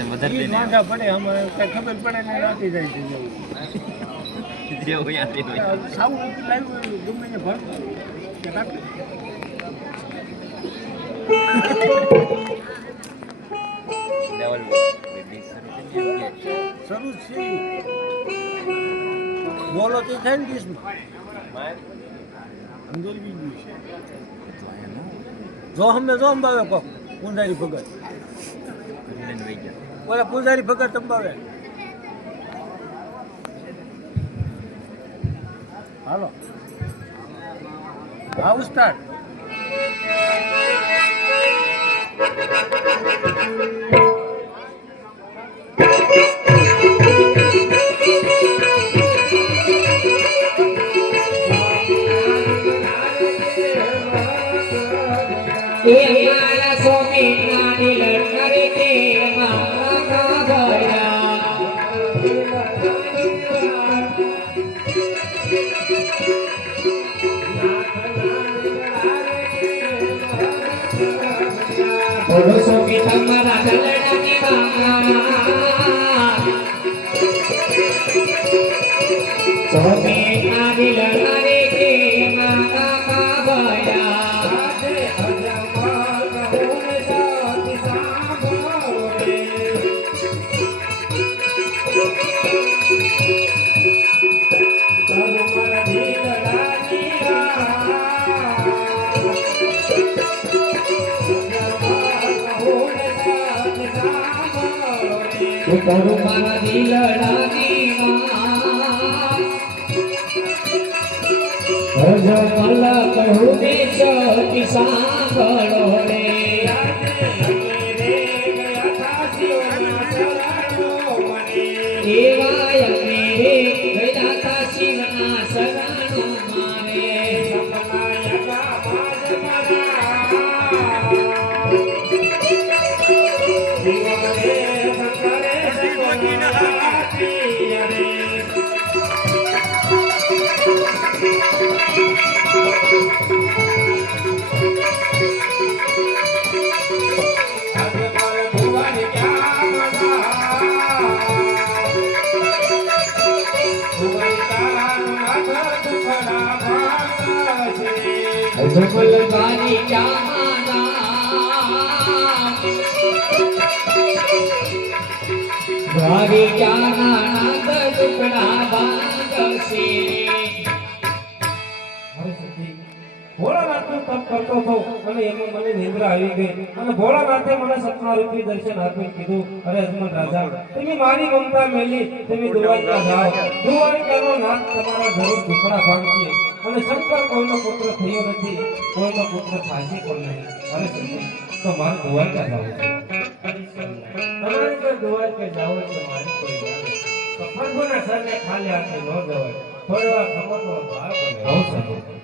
વાંધા પડે અમારે કઈ ખબર પડે ને રાતી જાય છે જેવું સાવું લાવ્યું ગમે ને ભર શરૂ છે બોલો તે થાય ને દેશમાં અંદર બીજું છે જો અમે જો અંબાવે કોક પૂંજારી ભગત બોલા પૂંજારી ભગત અંબાવે હાલો હા ઉસ્તાદ કરું મારા દિલડાની ભજમલ કહું ને સતી સાંભળો રે દેવાય મેરે ગયા શિવના શરણો મારે જબલવાની ભારી ક્યાના નાદ ટુકડા બાંધશે ભોળાનાથનું તપ કરતો હતો અને એમાં મને નિંદ્રા આવી ગઈ અને ભોળાનાથે મને સપના રૂપી દર્શન આપી કીધું અરે અજમલ રાજા તમે મારી મમતા મેલી તમે દ્વારકા જાઓ દ્વારકાનો નાથ તમારા જરૂર ટુકડા બાંધશે અને શંકર કોઈનો પુત્ર થયો નથી કોઈનો પુત્ર થાશે પણ નહીં અરે સતી તો મારે દ્વારકા જવું છે તમારે જો દ્વારકા જવું તો મારી કોઈ વાત તો પ્રભુના સરને ખાલી હાથે ન જવાય થોડી વાર ખમતનો ભાવ બને બહુ સારું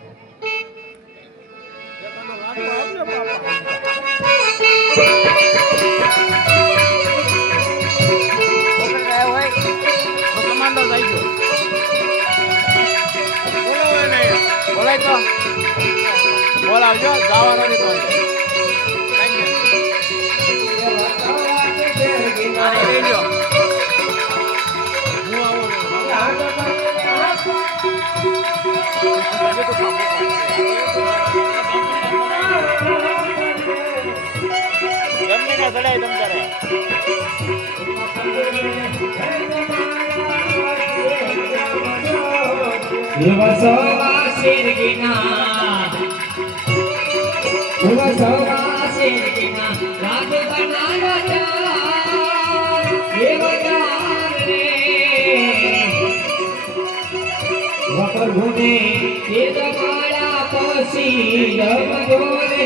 બોલાવજો ગાવાનો નહીં પ્રભુને એ તમારા પછી જોરે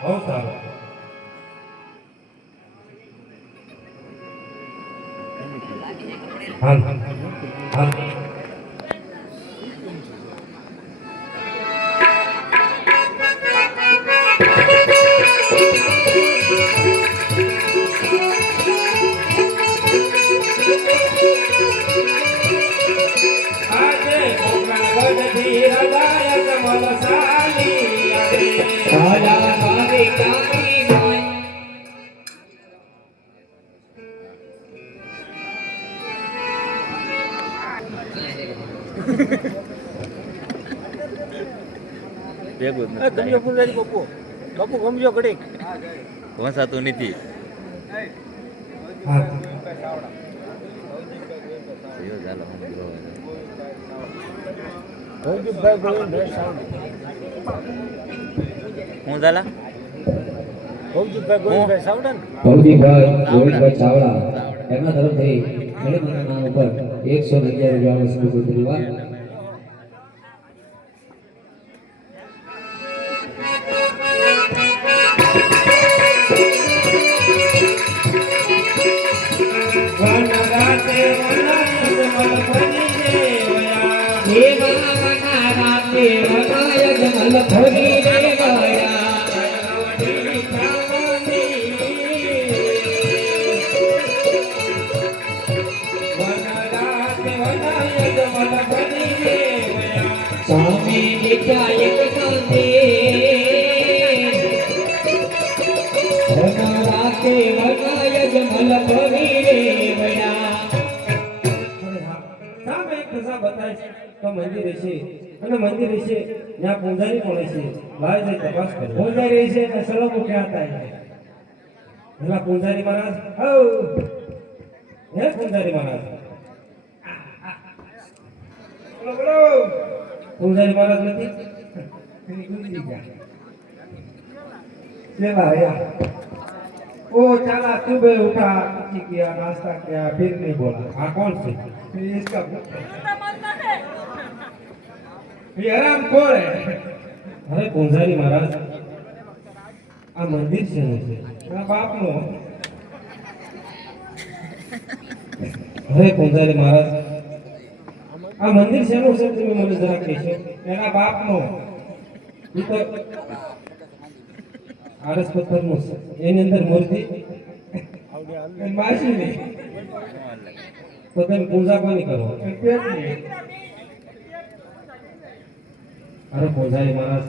બહુ સારું. હાલ હાલ આજે કોકણ ગઢથી રગાય કમલ સાલી આવે રાજા મારી કાકી માય ભેગું જ એ ગમ્યો પુંજારી બાપુ બાપુ ગમજો ઘડીક વસાતું નથી. હા ચાલો ભૌજીભાઈ ગોવિંદભાઈ સાવડા હું ચાલા ભૌજીભાઈ ગોવિંદભાઈ સાવડા ને ભૌજીભાઈ ગોવિંદભાઈ ચાવડા એમના તરફથી મેળવવાના નામ ઉપર 111 રૂપિયાનો સ્કૂલ પરિવાર વનરાતે વનરાત મલ ભરી દેવયા સ્વામી વિદ્યાયક કાંતિ વનરાતે વનાય જમલ ભરી દેવયા સામે એક દશા બતાય છે તો મંદિર છે અને મંદિર છે ત્યાં પૂજારી પણ છે ભાઈ જઈ તપાસ કરો પૂજારી છે એટલે સર્વ ક્યાં થાય એલા પૂજારી મહારાજ હો હે પૂજારી મહારાજ બોલો બોલો પૂજારી મહારાજ નથી चला या ओ चला सुबह उठा कुछ किया नाश्ता किया फिर नहीं बोला हाँ कौन से फिर इसका ये आराम खोर है अरे पूंजारी महाराज आ मंदिर से नहीं मेरा बाप नो अरे पूंजारी महाराज आ मंदिर से नो सब तुम्हें મને જરા કહેશો એના બાપ નો ઈ તો આરસ પથ્થર નું છે એની અંદર મૂર્તિ અને માસી નહીં તો તમે પૂજા કોની કરો પેટની અરે પૂજારી મહારાજ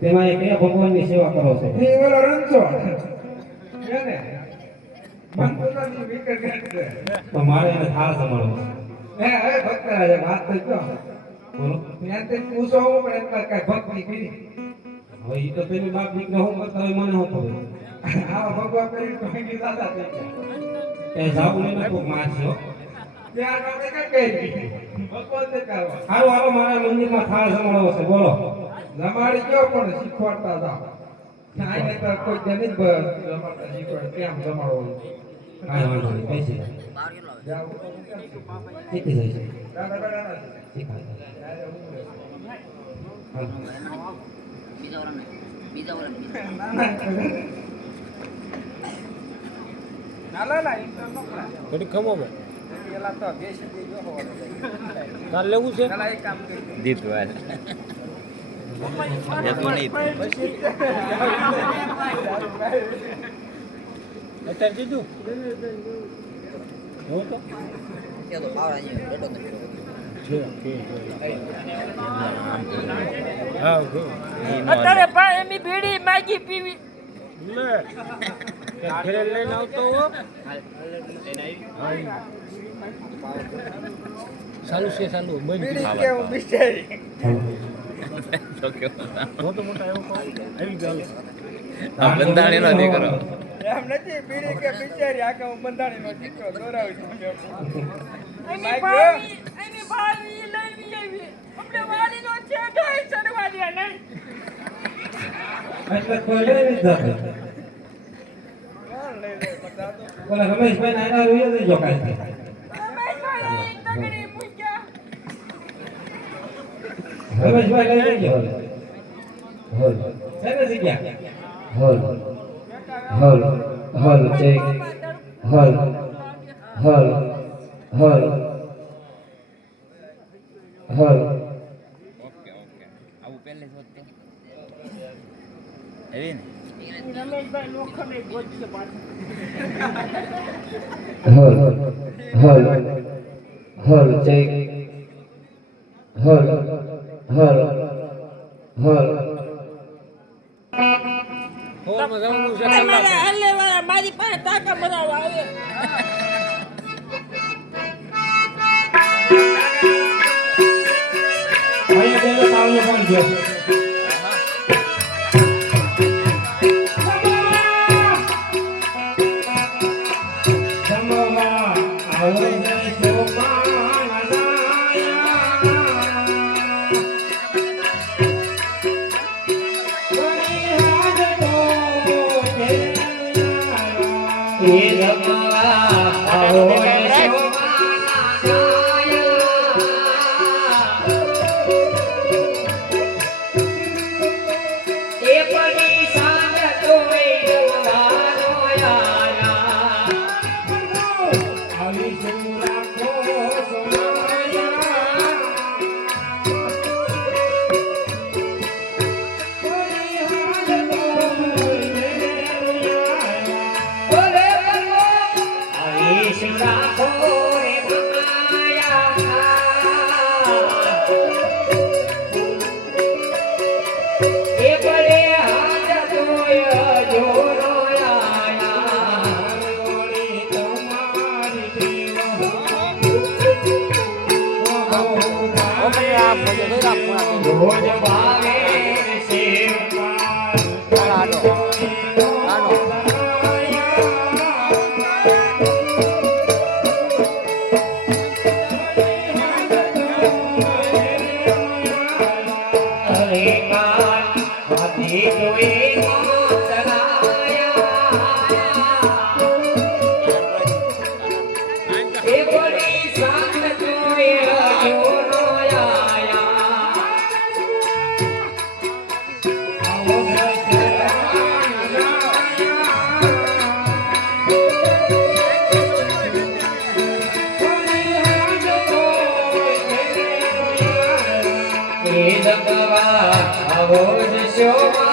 તેમાં એ કયા ભગવાનની સેવા કરો છો એ ઓલો રણછોડ એને મંતુલાની વિકેટ છે તો મારે એને થાળ સંભાળવો છે હવે ભક્ત રાજા વાત તો કહો બોલો ત્યાં તે પૂછો હું પણ એટલા કઈ ભક્તિ કરી હવે ઈ તો પેલી બાપ દીકરો હું કરતા હોય મને હોતો હોય આવા ભગવાન કરી તો મેં દાદા થઈ ગયા એ જાવું ને તો મારજો ત્યાં આપણે કઈ કરી ભગવાન તે કરો હારો હારો મારા મંદિરમાં થાળ સંભાળવો છે બોલો જમાડી ગયો પણ શીખવાડતા જાવ આઈને તો કોઈ જને જ જમાડતા શીખવાડ કેમ જમાડવો કાઈ વાંધો નહીં પૈસે જાવ શીખી જાય છે દાદા દાદા શીખાય બીજા ઓરમ ઘડી ખમો બે પેલા તો બેસી દેજો હોવાનો તાર લેવું છે પેલા એક કામ કરી દીપ વાલ જતું નહીં અત્યારે દીધું હું તો કે તો બાવળા અહીં બેઠો તો અત્યારે ભાઈ એમની બીડી માગી પીવી લે ઘરે લઈને આવતો હો ચાલુ છે ચાલુ બંધ કેવું બિચારી તો કેવો મોટો મોટા એવો આવી ગયો આ બંધાણીનો દીકરો એમ નથી બીડી કે બિચારી આખા હું બંધાણીનો દીકરો દોરાવી છું એની ભાઈ લઈને આવી આપણે વાલીનો છે ઢોઈ ચડવા દે નહીં એટલે કોઈ લઈ નથી જતો બોલે રમેશભાઈ ના એના રોય જ જો કાઈ રમેશભાઈ તગડી પૂછ્યા રમેશભાઈ લઈ ગયો હોય છે ને જગ્યા હલ હલ હલ ચેક હલ હલ હલ હલ ઓકે ઓકે આવું પહેલે જ હોત એવી ને રમેશભાઈ લોખંડ એક ગોતશે પાછળ. હલ હલ હલ ચેક હલ હલ હલ તમારે હલ્લેવાળા મારી પાસે ટાંકા ભરાવવા આવે અહીંયા પેલો તાવલો પણ ગયો જમવા આવો ને શોભા આવો જ શોભા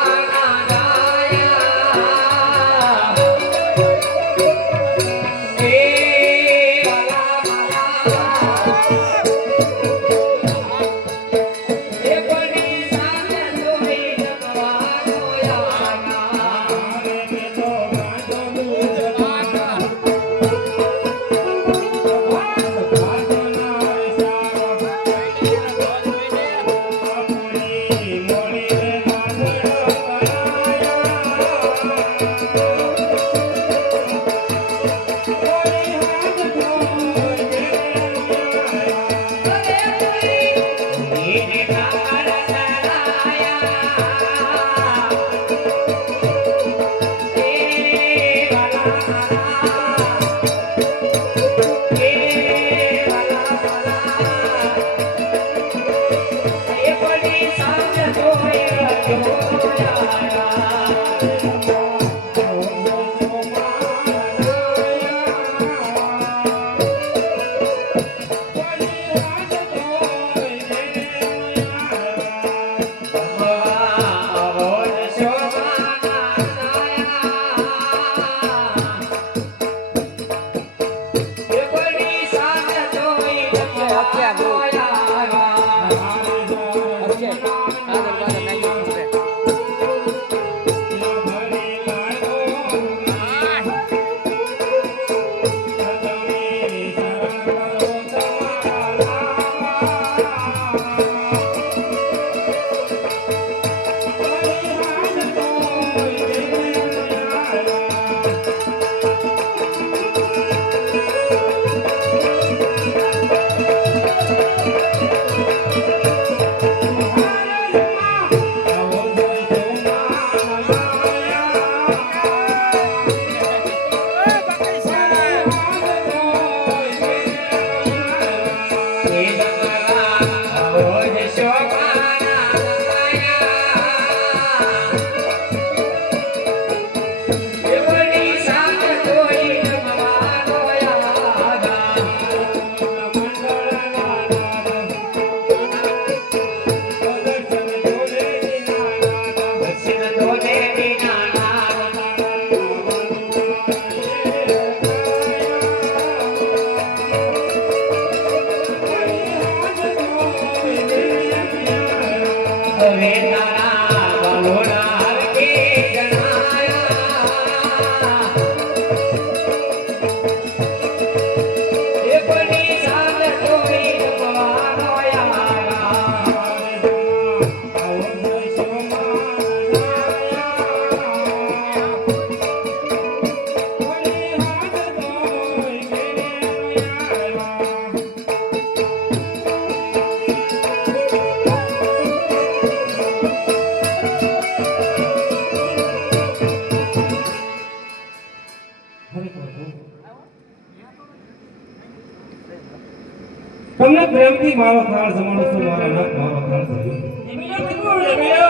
તમને પ્રેમથી મારો થાળ જમાડું છું, મારા નાથ મારો થાળ જમી. જમી લો પ્રભુ, જમી લો.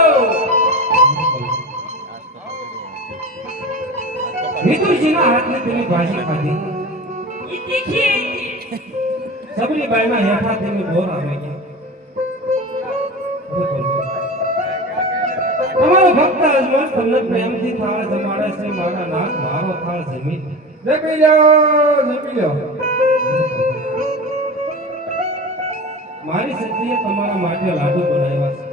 વિદુરજીના હાથની પેલી ભાજી ખાધી. ઈ તીખી. સબરીબાઈના હેઠા તેની ગોર આવે છે. તમારો ભક્ત અજમલ તમને પ્રેમથી થાળ જમાડે છે, મારા નાથ મારો થાળ જમી. જમી લો, જમી લો. મારી સતીએ તમારા માટે લાડુ બનાવ્યા છે.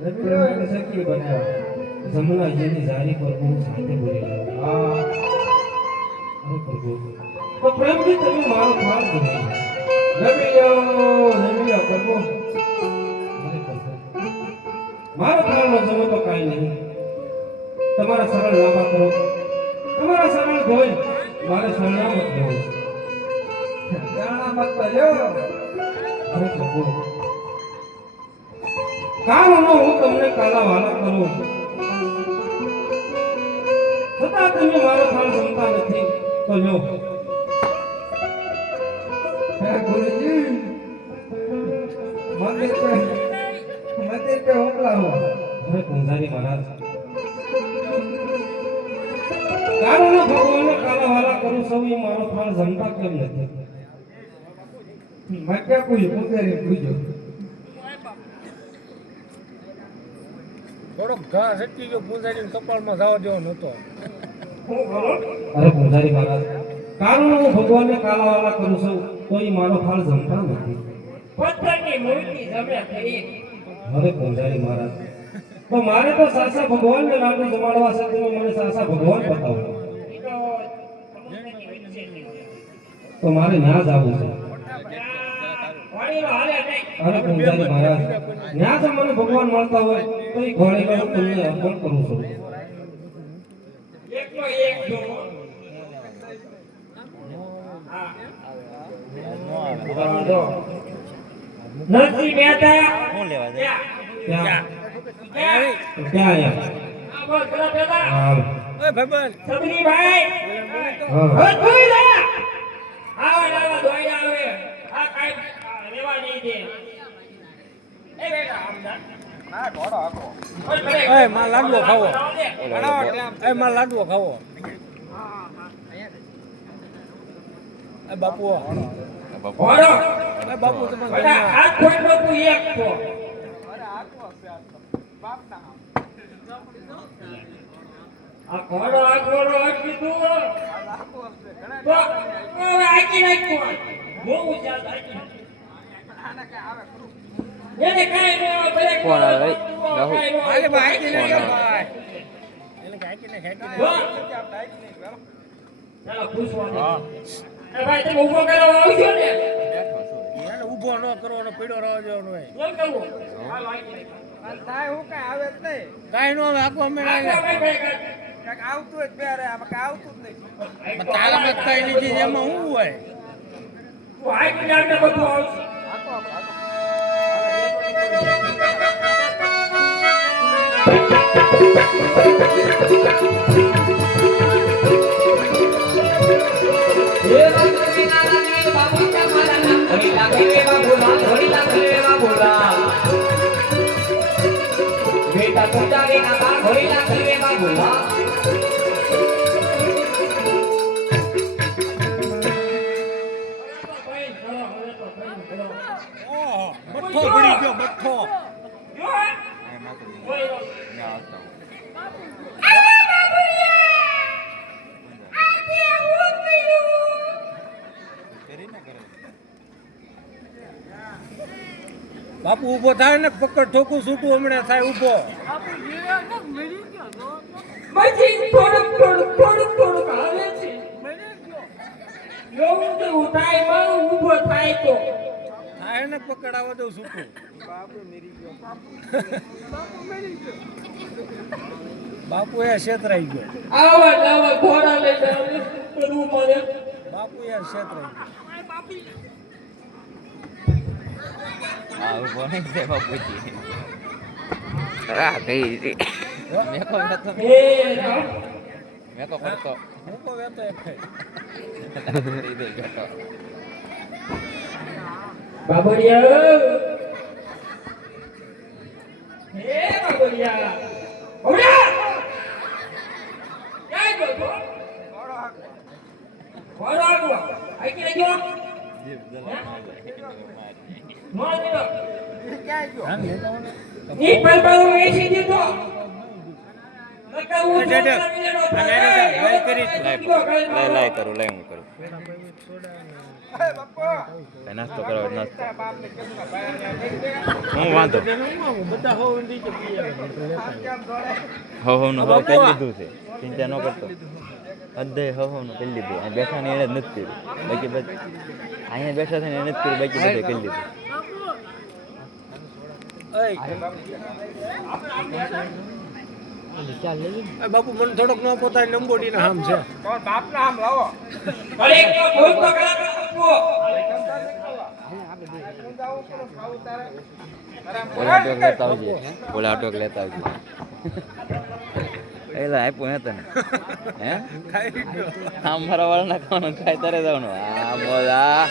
જમી લો એની શક્તિ બનાવ્યા. જમનાજીની જારી પર બહુ સાથે બોલી. હા. અરે પ્રભુ, તો પ્રેમથી તમે મારો થાળ જમી. જમી લો, જમી લો પ્રભુ. અરે પ્રભુ, મારો થાળનો જમો તો કાંઈ નહીં. તમારા શરણ લાંબા કરો, તમારા શરણ ધોઈ મારે શરણામત લેવું. શરણામત તો લ્યો. અરે પ્રભુ, કારણનો હું તમને કાલા વાલા કરું, છતાં તમે મારો થાળ જમતા નથી. તો લ્યો, હે ગુરુજી, મંદિર पे होकला हुआ. અરે પૂંજારી મહારાજ, કારણનો ભગવાનને કાલા વાલા કરું સૌ એ મારો થાળ જમતા કેમ નથી? मैं क्या पूछ पूछे पूछो. થોડોક ઘા સટી ગયો પૂજારીને કપાળમાં જવા દેવો નતો. અરે પૂંજારી મહારાજ, કારણનો હું ભગવાનને કાલા વાલા કરું છું તો એ મારો થાળ જમતા નથી. પથ્થરની મૂર્તિ જમે ખરી. અરે પૂંજારી મહારાજ, તો મારે તો સાસા ભગવાનને લાડુ જમાડવા છે, તમે મને સાસા ભગવાન બતાવો. ઈ તો તમને વિશે છે. તો મારે ન્યા જ આવવું છે. વાણીનો હાલે નહીં. અરે પૂંજારી મહારાજ, ન્યા જો મને ભગવાન મળતા હોય તો એ ઘોડીને હું તમને અર્પણ કરું છું. એકનો એક જો. નરસિંહ મહેતા શું લેવા દે? ક્યાં ક્યાં? ક્યાં અહીંયા? આ બોલ પેલા પેલા હા ઓય ભાઈબંધ, સબરીભાઈ હા. હવે કોઈ લે આવા લાવા દોઈ આવે આ કાઈ લેવા નહીં દે એ બેટા આમ જા ના ઘોડો આખો એ માં લાડવો ખાવો. એ માં લાડવો ખાવો. એ બાપુ, ઘોડો એ બાપુ તમે બેટા આ કોઈ બાપુ એક છો આ ઘોડો આ ઘોડો આ કીધું તો હવે આકી નાખ્યું બહુ જ્યાદા આકી એને કાઈ ન આવે ભલે કોણ આવે? રાહુલ. આલે ભાઈ કે નહીં ભાઈ. એને કાકી ને ચાલો પૂછવા એ ભાઈ તમે ઉભો કરવા આવશો ને એને ઊભો ન કરવાનો, પીડો રહેવા દેવાનો હોય. એમ કરવું હાલો આકી થાય હું કઈ આવે જ નહીં. કાઈ નો આવે, આખો અમે કાંઈક આવતું જ પહેરે આમાં કાંઈ આવતું જ નહીં. તારા મત કઈ લીધી એમાં શું હોય? તું આકી નાખને બધું આવશે બેટા તુજા રે ના બા ઘોડી લાગી રે બા બોલા. ઓહો, મઠ્ઠો પડી ગયો, મઠ્ઠો. બાપુ ઊભો થાય ને, પકડ ઠોકું છૂટું હમણાં થાય ઊભો. પછી થોડુંક હાલે છે એવું તેવું થાય મારું ઊભો થાય તો થાય ને પકડ આવવા દઉં છૂટું. બાપુ એ છેતરાઈ ગયો. આવા ઘોડા લઈને કરવું પડે બાપુ એ છેતરાઈ ગયો. હા ઉભો નહીં છે બાપુજી. આ કઈ મેકો કરતો મેકો કરતો મૂકો વેતો એક ખાઈ. દઈ દે કરતો બાબડિયા હે બાબુડિયા ઓડા ક્યાં ગયો તો ઘોડો આગો આઈ કે ગયો નો દીધો ક્યાં ગયો ઈ પર વેચી દીધો નકા હું લાય કરું લાય હું કરું નાસ્તો કરો નાસ્તો બાપને કીધું કે ભાઈ હું વાંધો બધા હો ઊંધી કે પીએ કેમ દોડે હો નું હવે કરી લીધું છે ચિંતા ન કરતો અધે હો નું કરી લીધું અહીં બેઠા ને એને જ નથી કર્યું બાકી બધું અહીંયા બેઠા છે ને એને જ કર્યું બાકી બધે કરી લીધું બાપુ મને થોડોક ન પોતાની લંબોડીના હામ છે તમારા બાપના આમ લાવો અરે એક તો કોઈ તો કલા કરતો ઓલા ટોક લેતા આવજે ઓલા ટોક લેતા આવજે એલા આપ્યું હે તને હે આમ મારા વાળા ખાવાનું ખાઈ તારે જવાનું આ બોલા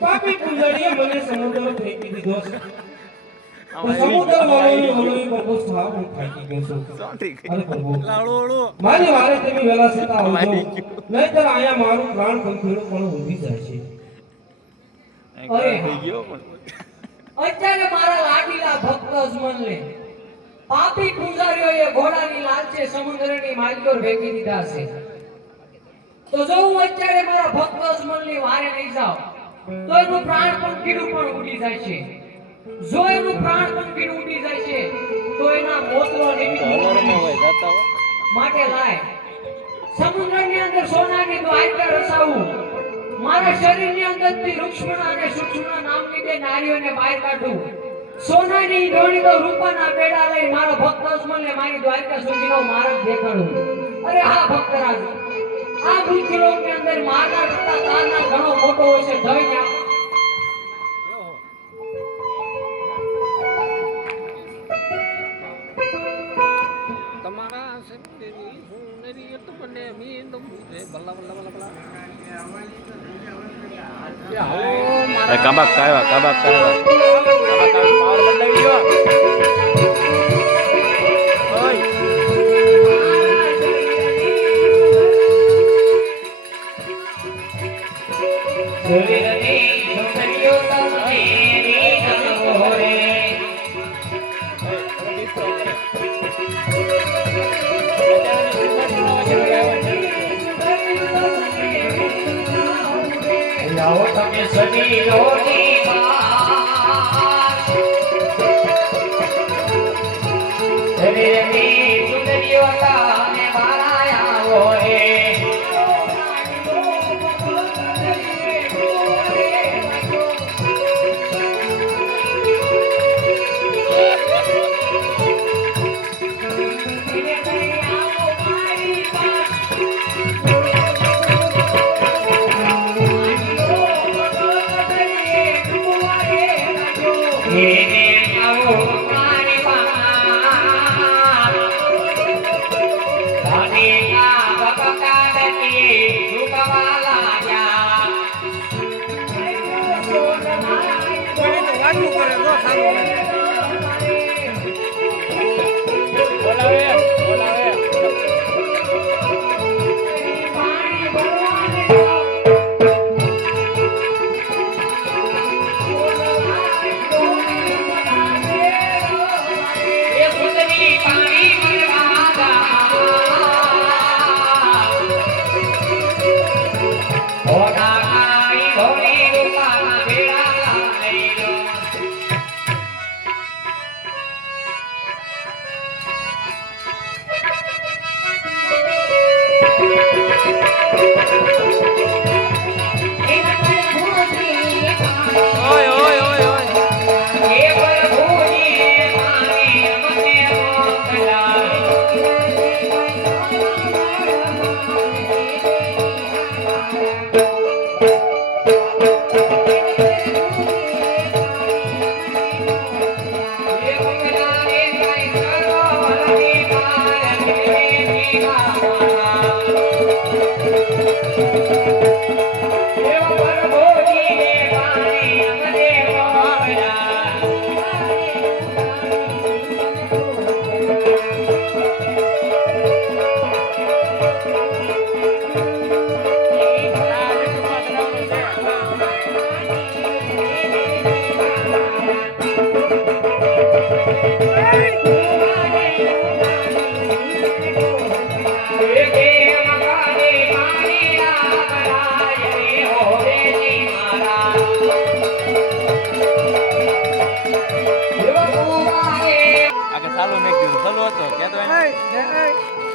પાપી કુંજળીએ મને સમુદ્ર ફેંકી દીધો છે સમુદ્ર વાળોની ઓલોઈ પ્રભુ સાવ હું થાકી ગયો છું અરે પ્રભુ મારી વારે તમે વેલા સેતા આવજો નહીતર આયા મારું પ્રાણ કંઠેડું પણ ઊંધી જાય છે અરે અત્યારે મારા લાડીલા ભક્ત અજમલને પાપી કુંજારીઓએ ઘોડાની લાલચે સમુદ્રની માલકોર ભેગી દીધા છે તો જો હું અત્યારે મારા ભક્ત અજમલની વારે નહીં જાઉં તો એનું પ્રાણ પંખીનું પણ ઉડી જાય છે જો એનું પ્રાણ પંખીનું ઉડી જાય છે તો એના મોતનો માટે લાય સમુદ્રની અંદર સોનાની દ્વારકા રસાવું મારા શરીરની અંદરથી રૂક્ષ્મણા અને સૂક્ષ્મણા નામની બે નારીઓને બહાર કાઢું સોનાની ડોળી તો રૂપાના બેડા લઈ મારો ભક્ત અજમલને મારી દ્વારકા સુધીનો માર્ગ દેખાડું અરે હા ભક્તરાજ આ પૃથ્વીલોકની અંદર મારના કરતા તારના ઘણો મોટો હોય છે જઈને તમારા શક્તિની સુંદરી તો બને મીંદ મુજે બલ્લા બલ્લા બલ્લા બલ્લા કાબાક કાવા પાવર બદલાવી ગયો આગળ ચાલુ મેં કીધું ચાલુ હતો કહેતો એને